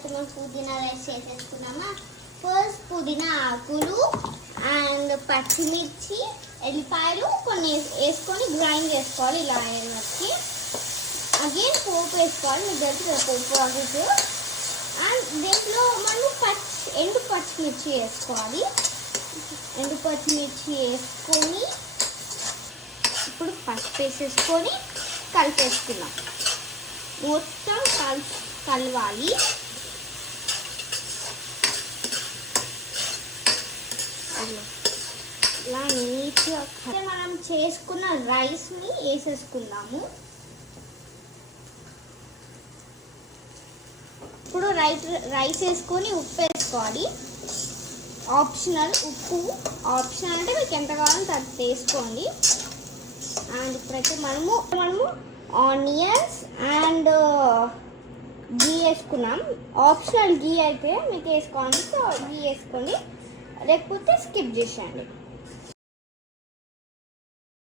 అయితే మేము పుదీనా రైస్ చేసేసుకున్నామా. ఫస్ట్ పుదీనా ఆకులు అండ్ పచ్చిమిర్చి ఎల్లిపాయలు కొన్ని వేసుకొని గ్రైండ్ చేసుకోవాలి ఇలా అయినకి. అగైన్ పోపు వేసుకోవాలి, మీకు తెలుసు పోపు ఆకు. అండ్ దీంట్లో మనం ఎండు పచ్చిమిర్చి వేసుకోవాలి. ఎండు పచ్చిమిర్చి వేసుకొని ఇప్పుడు పసుపు వేసేసుకొని కలిపేసుకున్నాం. మొత్తం కలవాలి. ఇలా నీట్గా మనం చేసుకున్న రైస్ని వేసేసుకుందాము. ఇప్పుడు రైస్ వేసుకొని ఉప్పు వేసుకోవాలి. ఆప్షనల్, ఉప్పు ఆప్షనల్ అంటే మీకు ఎంత కావాలో అంత వేసుకోండి. అండ్ ఇప్పుడైతే మనము ఆనియన్స్ అండ్ గీ వేసుకున్నాం. ఆప్షనల్ గీ అయితే మీకు వేసుకోవాలి, సో గీ వేసుకోండి, లేకపోతే స్కిప్ చేసేయండి.